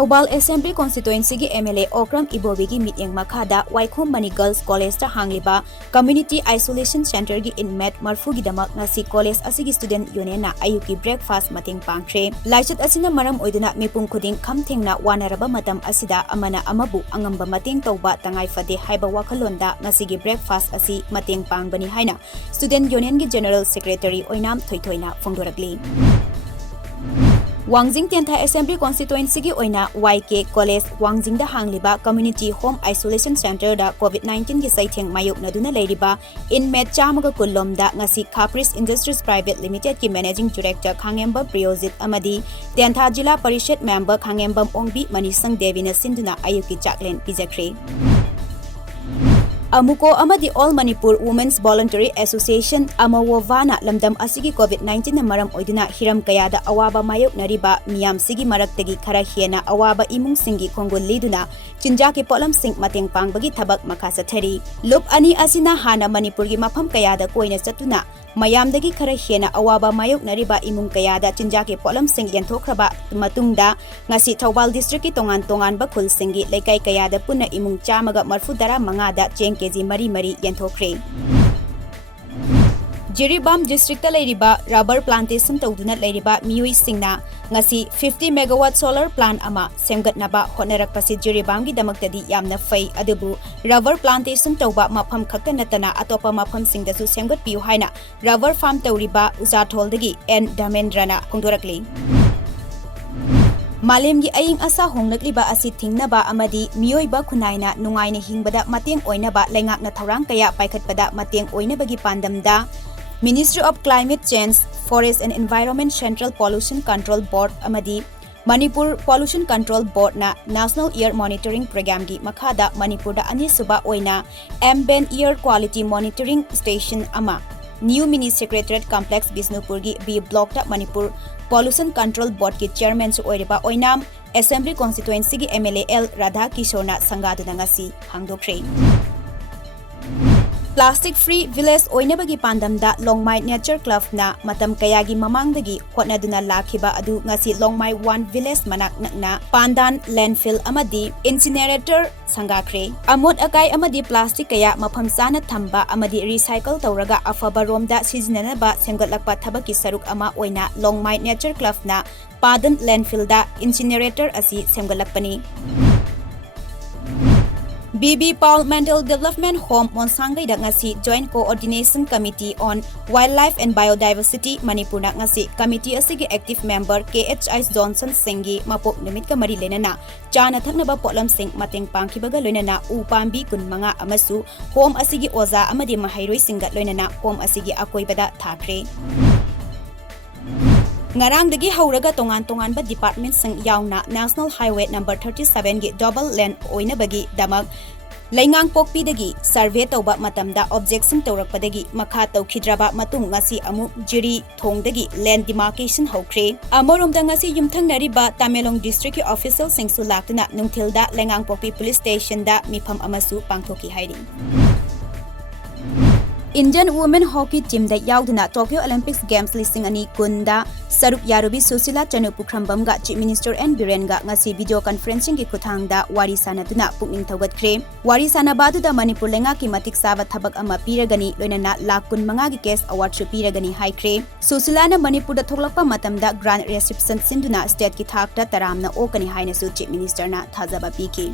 Thobal Assembly Constituency gi MLA Okram Ibobi gi mityeng makhada Waikhom Mani Girls College ta hangliba Community Isolation Center gi inmate marfu gi damak ngasi college asigi student union na ayuki breakfast mating pangtre laichat asina maram oiduna mipung khuding khamthengna wanaraba matam asida amana amabu angamba mating tawba tangai fade haiba wakhalonda ngasi gi breakfast asi mating pangbani haina student union gi general secretary oinam thoithoina phongdorakli Wangjing Tiantha Assembly Constituency gi oina YK College Wangjing da hangliba Community Home Isolation Center da COVID-19 gi saitheng mayok naduna leiriba inmate chamaga kullom da ngasi Khapris Industries Private Limited ki Managing Director Khangembam Priyojit amadi Tiantha Jila Parishad Member Khangembam Ongbi Manisang Devina sinduna ayuki chaklen pijakre Amuko amadi All Manipur Women's Voluntary Association Amawovana lamdam asigi COVID-19 na maram oiduna hiram kayada awaba mayok nariba miyam sigi maraktagi khara hiena awaba imung singi konggol liduna chinjaki polam sing mateng pangbagi thabak makasa thari lup ani asina hana Manipur gi mafam kayada koina chatuna mayamdagi khara hiena awaba mayok nariba imung kayada chinjaki polam sing yenthrokraba matungda ngasi Thobal district ki tongan ba khul singi lekai kayada punna imung chamaga marfudara mangada cheng keji mari yenthrokre Jiribam district ta leiriba rubber plantation tawduna leiriba miyoi singna ngasi 50 megawatt solar plant ama semgatnaba honarakpasi Jiribam gi damaktadi yamna fai adubu rubber plantation tawba mafam khakta natana atopa mafam singdasu semgat piu haina rubber farm tawriba Uzatholdagi N Dhamendrana khongdorakli Malemgi aying asa hongnakliba asi thingnaba amadi miyoiba khunaina nungaina hingbada mateng oinaba lengakna thorang kaya paikhatpada mateng oinabagi pandamda Ministry of Climate Change, Forest and Environment Central Pollution Control Board amadi Manipur Pollution Control Board na National Air Monitoring Program gi makhada Manipur da ani suba oina Amben Air Quality Monitoring Station ama New Mini Secretariat Complex Bisnupur gi B Block ta Manipur Pollution Control Board ki chairman su oiriba oinam Assembly Constituency gi MLA L Radha Kishorna sangaduna ngasi hangdokre Plastic Free Village oinabagi pandamda Longmai Nature Club na matam kayagi mamangdagi hotnaduna lakhiba adu ngasi Longmai 1 Village manak nakna Pandan Landfill amadi Incinerator sangakre amot akai amadi plastic kaya mafam sana thamba amadi recycle tawraga afaba romda sizinanaba semgatlakpa thabaki saruk ama oina Longmai Nature Club na Pandan Landfill da Incinerator asi semgalakpani BB Paul Mental Development Home Monsangai da ngasi Joint Coordination Committee on Wildlife and Biodiversity Manipur na ngasi committee asigi active member KHI Johnson Singhi mapok nimit ka mari lenana chana thaknaba potlam sing mateng pangkibaga loinana upambi kun manga amasu home asigi oza amadi mahairoi singgat loinana home asigi akoibada thakre Ngarang dagi hauraga tongan ba department sang yauna National Highway number 37 gi double lane oina bagi damak Laingang pokpi dagi survey tawba matamda objection tawrakpadagi makha tawkhidraba matung ngasi amu jiri thongdagi land demarcation hokre amoromda ngasi yumthang nariba Tamelong district ki official singsu laktuna nungthilda Laingang pokpi police station da mifam amasu pangthoki hairi Indian Women Hockey Team da yauduna Tokyo Olympics Games listing ani kunda Sarup Yarubi Susila Chanupukhrambam ga Chief Minister N Biren ga ngasi video conferencing ki kuthangda wari sanaduna pukning thawgatkre wari sanabadu da Manipur lenga ki matik saba thabak ama piragani loinana lakun manga gi case award chu piragani haikre Susila na Manipur da thoklakpa matamda grand reception sinduna state ki thakta taramna okani haina su Chief Minister na thajaba piki